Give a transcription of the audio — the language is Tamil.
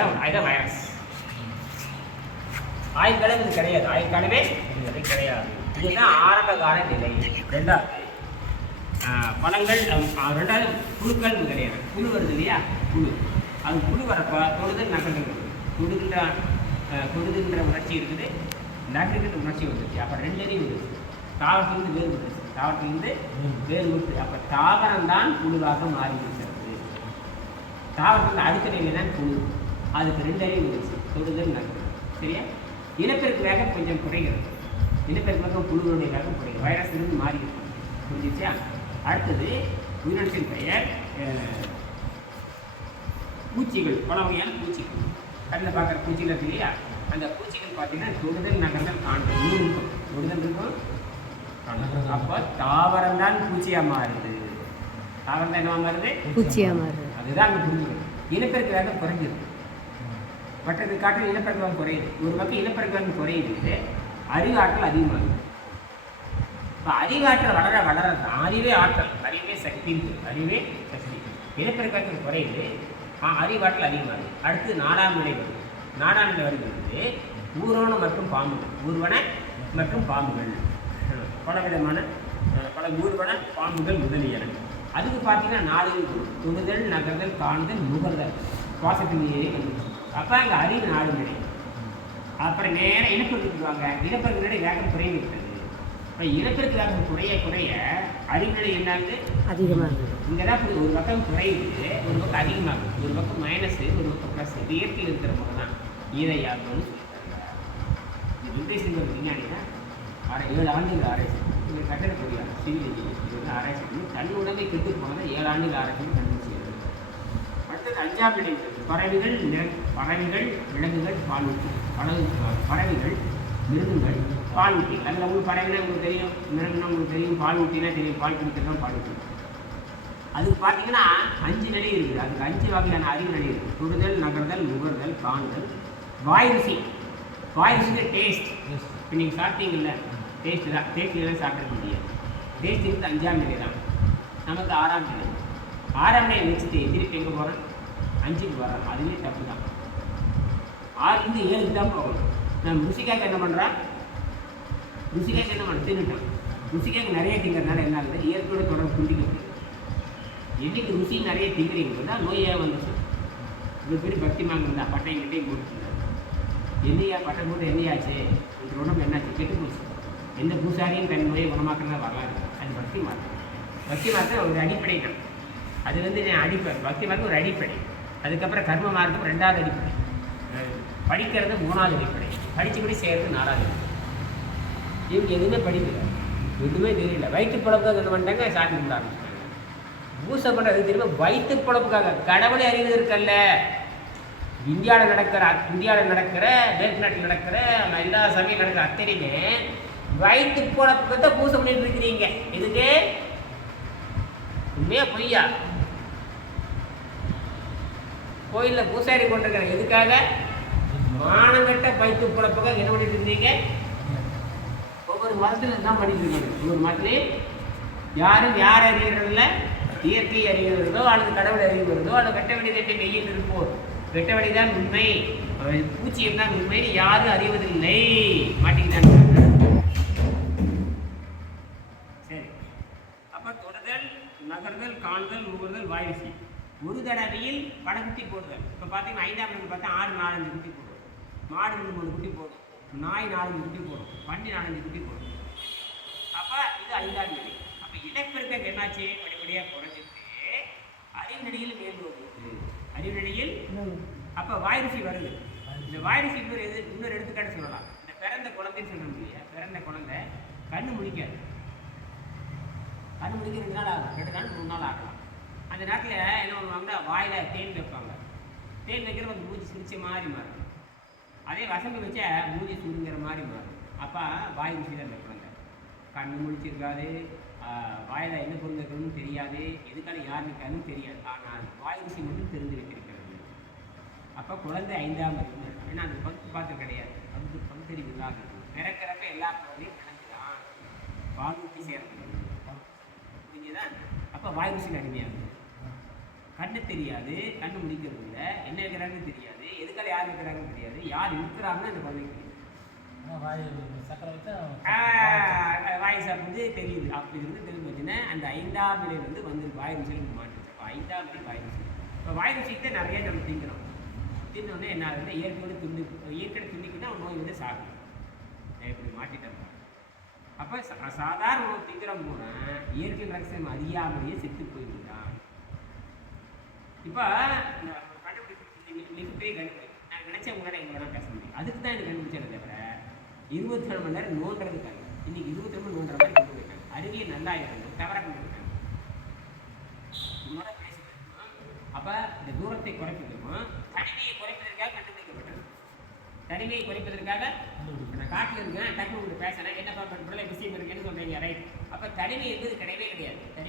இதான் அதுதான் வைரஸ் ஆயுட்காலம் இது கிடையாது. ஆயுட்காலமே இது கிடையாது. இதுதான் ஆரம்ப கால நிலை. ரெண்டாவது பழங்கள் ரெண்டாவது புழுக்கள் கிடையாது. புழு வருது இல்லையா? புழு. அது புழு வரப்போ தொழுதல் நகர்ந்து தொடுகின்ற ஆஹ், உணர்ச்சி இருக்குது. நகர்கின்ற உணர்ச்சி வந்துருச்சு. அப்போ ரெண்டுலேயும் இருக்குது தாவரத்திலிருந்து வேறுபடுது தாவரத்திலிருந்து வேறுபட்டு அப்போ தாவரம் தான் புழுவாக மாறி இருக்கிறது தாவரத்துக்கு அடுத்த நிலை தான் புழு. அதுக்கு ரெண்டு அறிவு வந்துச்சு தொடுதல் நகர்வு சரியா? இனப்பெருக்கு வேகம் கொஞ்சம் குறைகிறது இனப்பெருக்கு வேகம் புழுவுடைய வேகம் குறைகிறது வைரஸ் இருந்து மாறி இருக்கு புரிஞ்சிச்சா? அடுத்தது உயிரினத்தின் பெயர் பூச்சிகள். பல வகையான பூச்சிகள். கண்ணில் பார்க்குற பூச்சிகள் இருக்கு இல்லையா? அந்த பூச்சிகள் பார்த்தீங்கன்னா தொடுதல் நகர்தல் காண்தல் மூணு இருக்கும் தொடுதல் இருக்கும். அப்போ தாவரம் தான் பூச்சியாக மாறுது. தாவரம் தான் என்னவா மாறுது? பூச்சியா மாறுது. அதுதான் அங்கே புரிஞ்சுக்கணும். இனப்பெருக்க வேகம் குறைஞ்சிருக்கு மற்றது காட்டில் இனப்பெருக்கம் குறையுது. ஒரு பக்கம் இனப்பெருக்கம் குறையுது. அறிவு ஆற்றல் அதிகமாகுது. இப்போ அறிவாற்றல் வளர வளர தான் அறிவே ஆற்றல் அறிவே சக்தி அறிவே சக்தி. இனப்பெருக்க குறையுது. ஆ, அறிவாற்றல் அதிகமாகுது. அடுத்து நாலாம் நிலை வருது. நாலாம் நிலை வருகிறது. ஊரோன மற்றும் பாம்புகள். ஊர்வன மற்றும் பாம்புகள். பல விதமான பல ஊர்வன பாம்புகள் முதலியன. அதுக்கு பார்த்தீங்கன்னா நாலு தொடுதல் நகர்தல் காண்தல் நுகர்தல். சுவாசத்திலேயே கண்டுபிடிச்சு அப்போ அங்கே அறிவு நாலு நிலை அப்புறம் நேரம் இனப்பெருக்குக்கு வாங்க இனப்பெருக்கு நிலை வேகம் குறைந்து விட்டது இப்போ இனப்பெருக்கு வேகம் குறைய குறைய அறிவு நிலை என்னாகுது? அதிகமாகுது. இங்கே தான். ஒரு பக்கம் குறையுது ஒரு பக்கம் அதிகமாகுது. ஒரு பக்கம் மைனஸ் ஒரு பக்கம் ப்ளஸ் இது இயற்கையில் இருக்கிற முறை தான். இதை யாருன்னு சொல்லிட்டாங்க இது விவேசிங்கிற விஞ்ஞானி தான் ஆறு ஏழு ஆண்டுகள் ஆராய்ச்சி இந்த கட்டட பொறியாளர் சிவில் இன்ஜினியர் ஆராய்ச்சி பண்ணி தன் உடம்பை கெட்டு போனதை ஏழு ஆண்டுகள் ஆராய்ச்சி பண்ணி கண்டுபிடிச்சிருக்கு அடுத்தது அஞ்சாம் நிலை. பறவைகள் பறவைகள் விலங்குகள் பாலூட்டி. பறவை பறவைகள் மிருகங்கள் பாலூட்டி. அதில் உங்களுக்கு பறவைனா உங்களுக்கு தெரியும். மிருகம்னா உங்களுக்கு தெரியும். பாலூட்டினா தெரியும். பால் குடிக்கிறதா பாலூட்டி அதுக்கு பார்த்தீங்கன்னா அஞ்சு நிலை இருக்குது. அதுக்கு அஞ்சு வகையான அறிவு நிலை இருக்குது. தொடுதல் நகர்தல் நுகர்தல் காண்தல் வாய் ருசி வாய் ருசிக்கு டேஸ்ட் இப்போ நீங்கள் சாப்பிட்டீங்கல்ல? டேஸ்ட் தான். டேஸ்ட் தான் சாப்பிட முடியாது டேஸ்ட் இருக்குது அஞ்சாம் நிலை தான் நமக்கு ஆறாம் நிலை. ஆறாம் நிலை வச்சுட்டு திருப்பி எங்கே போகிறோம் அஞ்சுக்கு வரோம் அதுவே தப்பு தான். ஆறுலேருந்து ஏழுக்கு தான் போகணும். நான் ருசிக்காக என்ன பண்ணுறேன் ருசிக்காக என்ன பண்ண தின்னுட்டேன். ருசிக்காக நிறைய திங்கிறதுனால என்ன ஆகுது? இயற்கையோட தொடர்பு துண்டிக்கப்படுது என்றைக்கு ருசி நிறைய திங்கிறீங்களோ தான் நோயாக வந்துச்சு. இவ்வளோ பேர் பக்தி மாங்கிருந்தா பட்டையும் கிட்டையும் போட்டுருந்தாங்க என்னையா பட்டை போட்டு என்னையாச்சு? இந்த உடம்பு என்னாச்சு? கெட்டு போச்சு. எந்த பூசாரியும் தன் நோயை குணமாக்குறதா வரலாறு அது பக்தி மார்க்கம் பக்தி மார்க்கம் ஒரு அடிப்படை தான். அது வந்து நான் அடிப்படை பக்தி மார்க்கம் ஒரு அடிப்படை. அதுக்கப்புறம் கர்ம மார்க்கம் ரெண்டாவது அடிப்படை. படிக்கிறது மூணாவது அடிப்படை. படித்தபடி செய்கிறது நாலாவது அடிப்படை. இவங்க எதுவுமே படிக்கல. எதுவுமே தெரியல. வயிற்று பிழப்புக்காக என்ன பண்ணிட்டாங்க சாமி கும்பிட ஆரம்பிச்சிட்டாங்க. பூசை பண்ணுறது திரும்ப வயிற்று பிழப்புக்காக. கடவுளை அறிவதற்கல்ல இந்தியாவில் நடக்கிற இந்தியாவில் நடக்கிற மேற்கு நாட்டில் நடக்கிற எல்லா சமயம் நடக்கிற அத்தனையுமே வயிற்று பிழப்புக்கு தான் பூசை பண்ணிட்டு இருக்கிறீங்க. இதுக்கு உண்மையா பொய்யா? கோயிலில் பூசாரி கொண்டிருக்கிறேன் எதுக்காக? மானங்கட்ட வயிற்று பழப்புக்காக என்ன பண்ணிட்டு இருந்தீங்க? ஒவ்வொரு மதத்தில் தான் பண்ணிட்டு இருக்கீங்க ஒவ்வொரு மதத்துலேயும் யாரும் யார் அறிகிறதில்ல? இயற்கை அறிகிறதோ அல்லது கடவுள் அறிகிறதோ அல்லது வெட்ட வழி வெயில் இருப்போர் வெட்ட வழிதான் உண்மை. அஹ் பூச்சியம் தான் உண்மை யாரும் அறிவதில்லை. மாட்டிக்கிட்டாங்க. சரி. அப்போ தொடுதல் நகர்தல் காணுதல் நுகர்தல் வாயுசி ஒரு தடவையில் படக்குட்டி போடுதல் இப்போ பார்த்தீங்கன்னா ஐந்தாம் நம்பர் பார்த்தா ஆறு நாலஞ்சு குட்டி போடும் மாடு ரெண்டு மூணு குட்டி போடும் நாய் நாலஞ்சு குட்டி போடும் பன்றி நாலஞ்சு குட்டி போடும் அப்போ இது ஐந்தாம் நிலை. அப்போ இனப்பெருக்கம் என்னாச்சு? படிப்படியாக குறைஞ்சிட்டு அறிவு நிலையில் மேல் வருது அறிவு நிலையில் அப்போ வாய்ருசி வருது. இந்த வாய்ருசி இன்னொரு எது இன்னொரு எடுத்துக்காட்டு சொல்லலாம். இந்த பிறந்த குழந்தைன்னு சொல்கிறோம் இல்லையா? பிறந்த குழந்தை கண்ணு முழிக்காது. கண்ணு முடிக்க ரெண்டு நாள் ஆகும். ரெண்டு நாள் மூணு நாள் ஆகலாம் அந்த நேரத்தில் என்ன பண்ணுவாங்கன்னா வாயில் தேன் வைப்பாங்க. தேன் வைக்கிற அந்த மூஞ்சி சிரிச்ச மாதிரி மாறும். அதே வசம்பு வச்சா மூஞ்சி சுருங்கிற மாதிரி மாறும். அப்போ வாய் ருசி தான் வைப்பாங்க கண்ணு முழிச்சிருக்காது. வாயில் என்ன பொருள் இருக்கணும்னு தெரியாது. எதுக்கான யார் நிற்காதுன்னு தெரியாது. ஆனால் வாய் ருசி மட்டும் தெரிஞ்சு வைத்திருக்கிறது. அப்போ குழந்தை ஐந்தாம் அறிவு ஏன்னா அது பகுத்து பார்த்து கிடையாது. பகுத்து பகுத்தறிவு இல்லாத பிறக்கிறப்ப எல்லா குழந்தையும் பிறந்துதான் வாழ்வுக்கு ஊட்டி சேர்க்கிறது புரிஞ்சுதா? அப்போ வாய் ருசி அடிமையாகுது. கண்ணு தெரியாது கண்ணு முடிக்கிறது இல்லை என்ன இருக்கிறாங்கன்னு தெரியாது. எதுக்காக யார் இருக்கிறாங்கன்னு தெரியாது. யார் இருக்கிறாங்கன்னு அந்த ஆனால் வாய் சாப்பிட்டு தெரியுது. அப்படி இருந்து தெரிஞ்சு போச்சுன்னா அந்த ஐந்தாம் நிலையிலிருந்து வந்து வாய் ருசியில் மாட்டுச்சு அப்போ ஐந்தாம் நிலை வாய் ருசி. இப்போ வாய் ருசிக்கு நிறைய நம்ம திங்கிறோம் தின்னோடனே என்ன ஆகுதுன்னா இயற்கையோடு துண்டி இயற்கை துண்டிக்குன்னா நோய் வந்து நான் இப்படி மாட்டிட்டேன். அப்போ சாதாரண உணவு திங்கிறோம் கூட இயற்கை ரகசியம் அறியாமலேயே செத்து போயிருந்தான் இப்போ இந்த கண்டுபிடிப்பு மிகப்பெரிய கண்டுபிடிப்பு நான் நினைச்ச முன்னாடி எங்களை பேச முடியும். அதுக்கு தான் எனக்கு கண்டுபிடிச்சதை தவிர இருபத்தி நாலு மணி நேரம் நோண்டுறதுக்காக இன்னைக்கு இருபத்தி ரெண்டு நோண்டுற மாதிரி கொண்டு போயிருக்காங்க. அறிவியல் நல்லா இருக்கணும் தவற கொண்டு போயிருக்காங்க. உங்களோட பேசுகிறேன் அப்போ இந்த தூரத்தை குறைப்பதற்கும் தனிமையை குறைப்பதற்காக கண்டுபிடிக்கப்பட்டது. தனிமையை குறைப்பதற்காக நான் காட்டில் இருக்கேன் டக்குனு உங்களுக்கு பேசுறேன் என்ன பண்ணுறதுல விஷயம் இருக்குன்னு சொல்றீங்க? ரைட் அப்போ தனிமை என்பது கிடையவே கிடையாது. தனி